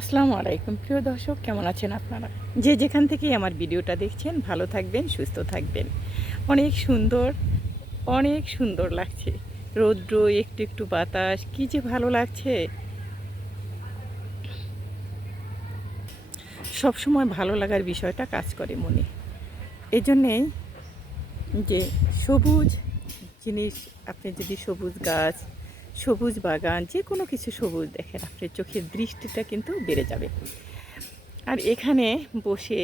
আসসালামু আলাইকুম। প্রিয় দর্শক, কেমন আছেন আপনারা? যে যেখান থেকেই আমার ভিডিওটা দেখছেন, ভালো থাকবেন, সুস্থ থাকবেন। অনেক সুন্দর অনেক সুন্দর লাগছে। রৌদ্র, একটু একটু বাতাস, কি যে ভালো লাগছে। সব সময় ভালো লাগার বিষয়টা কাজ করে মনে। এই জন্যেই যে সবুজ জিনিস, আপনি যদি সবুজ গাছ সবুজ বাগান যে কোনো কিছু সবুজ দেখেন আপনার চোখের দৃষ্টিটা কিন্তু বেড়ে যাবে। আর এখানে বসে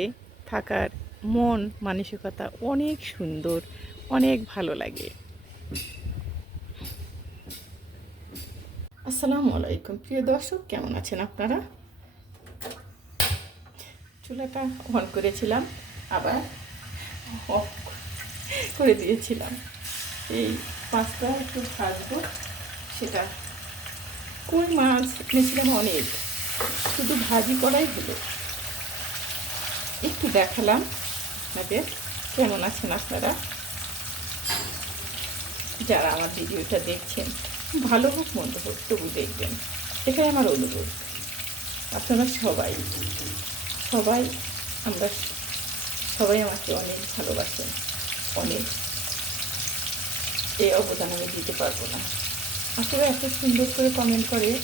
থাকার মন, মানসিকতা অনেক সুন্দর, অনেক ভালো লাগে। আসসালামু আলাইকুম। প্রিয় দর্শক, কেমন আছেন আপনারা? চুলাটা অন করেছিলাম, আবার অফ করে দিয়েছিলাম। এই পাঁচটা একটু ভাজবো। সেটা। কই মাছ? এনেছিলাম অনেক। শুধু ভাজি করাই হলো। একটু দেখালাম আপনাদের কেমন আছেন আপনারা। যারা আমার ভিডিওটা দেখছেন, ভালো হোক, মন্দ হোক, তবু দেখবেন। এটাই আমার অনুরোধ। আপনারা সবাই সবাই আমরা সবাই আমাকে অনেক ভালোবাসেন। অনেক। এই অবদান আমি দিতে পারব না। আপনারা এত সুন্দর করে কমেন্ট করে,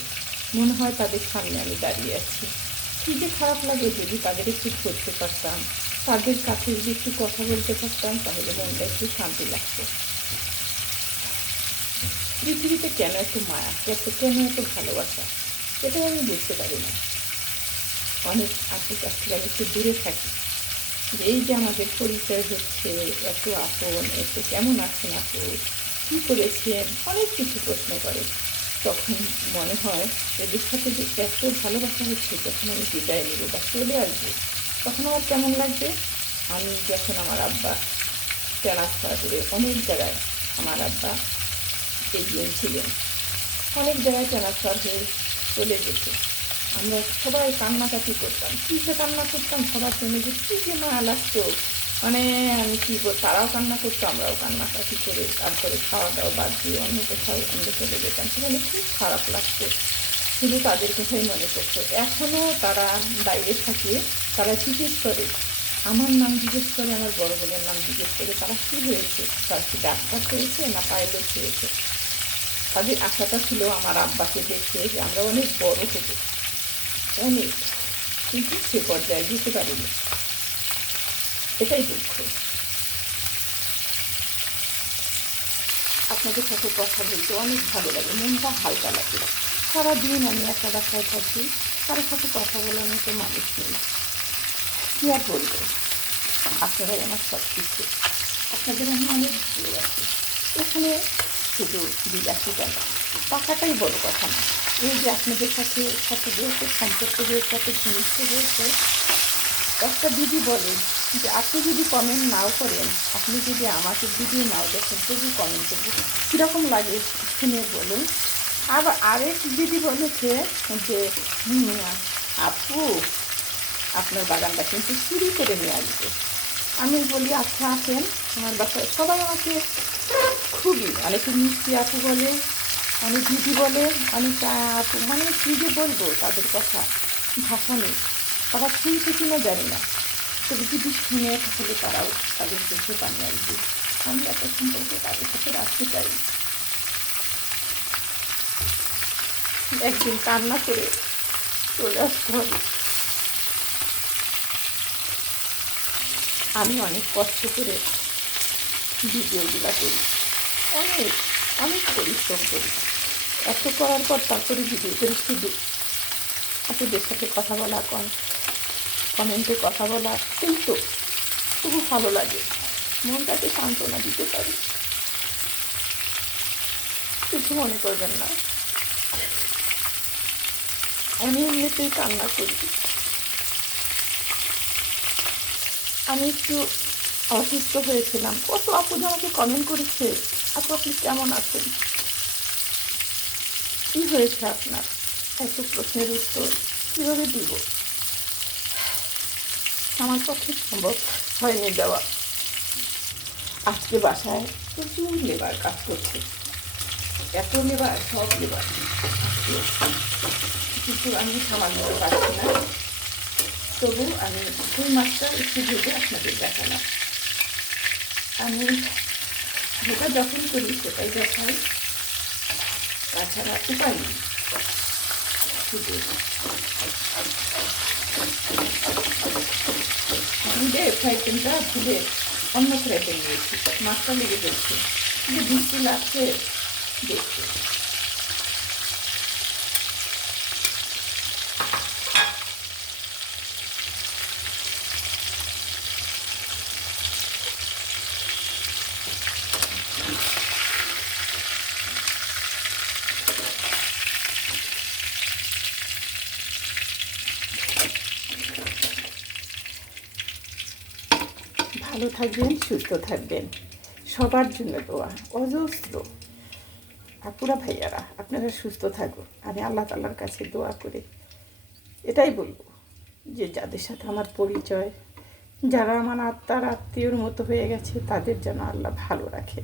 মনে হয় তাদের সামনে আমি দাঁড়িয়ে আছি। কী যে খারাপ লাগে যদি তাদের একটু ধরতে পারতাম, তাদের কাছে যদি একটু কথা বলতে পারতাম, তাহলে মনটা একটু শান্তি লাগতো। পৃথিবীতে কেন এত মায়া? এত কেন এত ভালোবাসা? এটাই আমি বুঝতে পারি না। অনেক আপুর কাছ আমি একটু দূরে থাকি। যে এই যে আমাদের পরিচয় হচ্ছে, এত আপন, এত কেমন আছেন আপু কী করেছেন অনেক কিছু প্রশ্ন করে। তখন মনে হয় এদের সাথে যে এত ভালোবাসা হচ্ছে, তখন আমি বিদায় নেব বা চলে আসব। তখন আমার কেমন লাগবে? আমি যখন আমার আব্বা ট্রান্সফার করে অনেক জায়গায় আমার আব্বা এগিয়ে ছিলেন। অনেক জায়গায় ট্রান্সফার হয়ে চলে গেছে। আমরা সবাই কান্নাকাটি করতাম। কী যে কান্না করতাম? সবার জন্য যে কী যে মায়া লাগতো। মানে আমি কী বল তারাও কান্না করতো, আমরাও কান্নাকাটি করে, তারপরে খাওয়া দাওয়া বাদ দিয়ে অন্য কোথাও আমরা চলে যেতাম। সেখানে খুব খারাপ লাগতো। শুধু তাদের কথাই মনে করতো এখনও তারা বাইরে থাকে, তারা জিজ্ঞেস করে, আমার নাম জিজ্ঞেস করে, আমার বড় বোনের নাম জিজ্ঞেস করে, তারা কী হয়েছে? তার কি ডাক্তার হয়েছে না পাইলট হয়েছে? তাদের আশাটা ছিল আমার আব্বাকে দেখে যে আমরা অনেক বড় হব। অনেক। কিন্তু সে পর্যায়ে যেতে পারিনি। এটাই দুঃখ। আপনাদের সাথে কথা বলতে অনেক ভালো লাগে, মনটা হালকা লাগে। সারাদিন আমি একটা বাসায় থাকি, কারোর সাথে কথা বলার মতো মানুষ নেই। কী আর বলব? আপনারাই আমার সব কিছু আপনাদের আমি অনেক ভালোবাসি। এখানে শুধু বিলাসিতা না টাকাটাই বড় কথা না। এই যে আপনাদের সাথে সাথে যেহেতু সম্পর্ক হয়েছে, একটা জিনিস হয়েছে একটা দিদি বলে যে আপনি যদি কমেন্ট নাও করেন আপনি যদি আমাকে ভিডিও নাও দেখেন তবু কমেন্ট করবেন কীরকম লাগে শুনে বলুন। আবার আরেক দিদি বলেছে যে "হুম, আপু আপনার বাগানটা কিন্তু চুরি করে নিয়ে আসবে। আমি বলি আচ্ছা আসেন। আমার বাসায় সবাই আমাকে খুবই। অনেকে মিষ্টি আপু বলে অনেক দিদি বলে অনেক আপু মানে কী যে বলব তাদের কথা ভাষা নেই। তারা শুনছে কিনা জানি না। তবে যদি শুনে, তাহলে তারাও তাদের চোখে পানি আসবে আমি এত সম্পর্কে তাদের সাথে রাখতে চাই একদিন কান্না করে চলে আসতে হবে। আমি অনেক কষ্ট করে ভিডিওগুলো করি। অনেক অনেক পরিশ্রম করি। এত করার পর তারপরে ভিডিও করি শুধু। আপনাদের সাথে কথা বলা কন কমেন্টে কথা বলা কিন্তু খুব ভালো লাগে। মনটাকে সান্ত্বনা দিতে পারি। কিছু মনে করবেন না। আমি এমনিতেই কান্না করি। আমি একটু অসুস্থ হয়েছিলাম। কত আপু আমাকে কমেন্ট করেছে, আপু আপনি কেমন আছেন? কী হয়েছে আপনার? এত প্রশ্নের উত্তর কীভাবে দিব? আমার পক্ষে সম্ভব হয়নি দেওয়া। আজকে বাসায় প্রচুর লেবার কাজ করছে। এত লেবার, সব লেবার। কিন্তু আমি দিতে পারছি না। তবু আমি ফুল মাছটা একটু ভেজে আপনাদের দেখালাম। আমি যেটা যখন করি সেটাই দেখাই। তাছাড়া উপায় নেই। দুধে ফ্রাই প্যানটা অন্য ফ্রাই প্যান নিয়েছি মাছটা লেগে যাচ্ছে। কিন্তু বৃষ্টি লাগছে দেখতে। ভালো থাকবেন, সুস্থ থাকবেন। সবার জন্য দোয়া, অজস্র। আপুরা ভাইয়ারা, আপনারা সুস্থ থাকুন। আমি আল্লাহ তাল্লার কাছে দোয়া করে। এটাই বলব যে যাদের সাথে আমার পরিচয়, যারা আমার আত্মার আত্মীয়র মতো হয়ে গেছে, তাদের যেন আল্লাহ ভালো রাখে।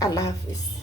আল্লাহ হাফিজ।